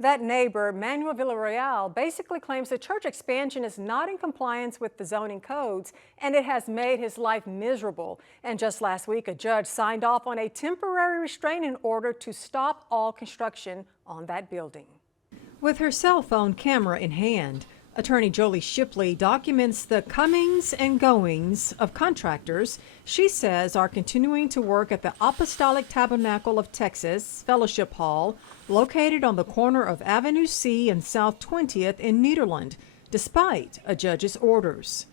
That neighbor, Manuel Villarreal, basically claims the church expansion is not in compliance with the zoning codes and it has made his life miserable. And just last week, a judge signed off on a temporary restraining order to stop all construction on that building. With her cell phone camera in hand, attorney Jolei Shipley documents the comings and goings of contractors she says are continuing to work at the Apostolic Tabernacle of Texas Fellowship Hall, located on the corner of Avenue C and South 20th in Nederland, despite a judge's orders.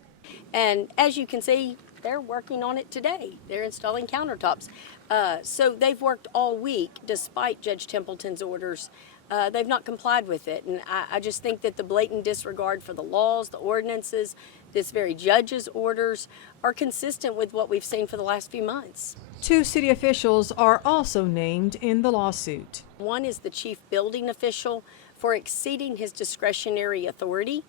And as you can see, they're working on it today. They're installing countertops. So they've worked all week despite Judge Templeton's orders. They've not complied with it. And I just think that the blatant disregard for the laws, the ordinances, this very judge's orders are consistent with what we've seen for the last few months. Two city officials are also named in the lawsuit. One is the chief building official for exceeding his discretionary authority.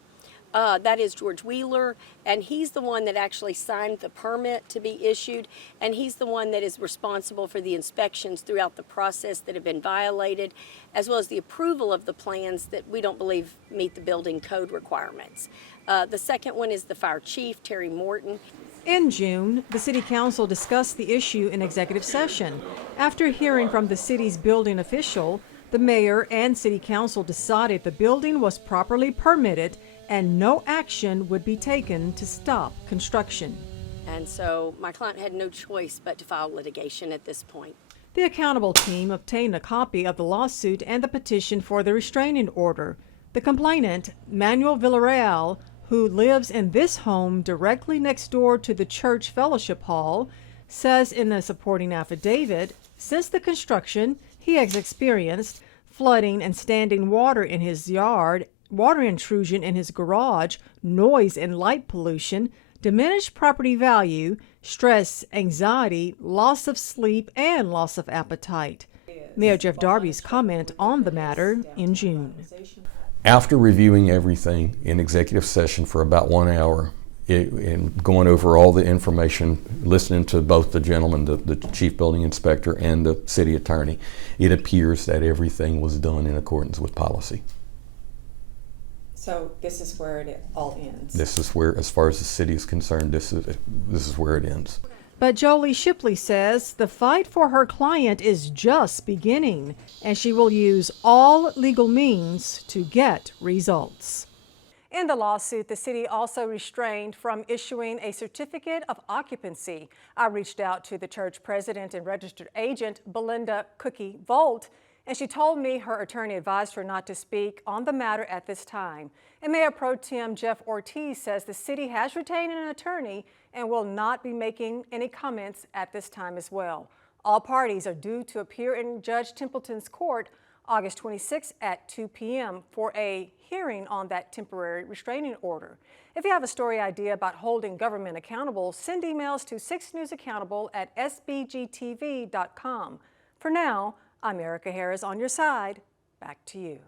That is George Wheeler, and he's the one that actually signed the permit to be issued, and he's the one that is responsible for the inspections throughout the process that have been violated, as well as the approval of the plans that we don't believe meet the building code requirements. The second one is the fire chief, Terry Morton. In June, the City Council discussed the issue in executive session. After hearing from the city's building official, the mayor and City Council decided the building was properly permitted and no action would be taken to stop construction. And so my client had no choice but to file litigation at this point. The accountable team obtained a copy of the lawsuit and the petition for the restraining order. The complainant, Manuel Villarreal, who lives in this home directly next door to the church fellowship hall, says in a supporting affidavit, since the construction, he has experienced flooding and standing water in his yard, water intrusion in his garage, noise and light pollution, diminished property value, stress, anxiety, loss of sleep, and loss of appetite. Mayor Jeff Darby's comment on the matter in June. After reviewing everything in executive session for about 1 hour, and going over all the information, listening to both the gentleman, the chief building inspector and the city attorney, it appears that everything was done in accordance with policy. So this is where it all ends? This is where, as far as the city is concerned, this is where it ends. But Jolei Shipley says the fight for her client is just beginning, and she will use all legal means to get results. In the lawsuit, the city also restrained from issuing a certificate of occupancy. I reached out to the church president and registered agent, Belinda Cookie Volt, and she told me her attorney advised her not to speak on the matter at this time. And Mayor Pro Tem Jeff Ortiz says the city has retained an attorney and will not be making any comments at this time as well. All parties are due to appear in Judge Templeton's court August 26 at 2 p.m. for a hearing on that temporary restraining order. If you have a story idea about holding government accountable, send emails to 6newsaccountable@sbgtv.com. For now, I'm Erica Harris on your side. Back to you.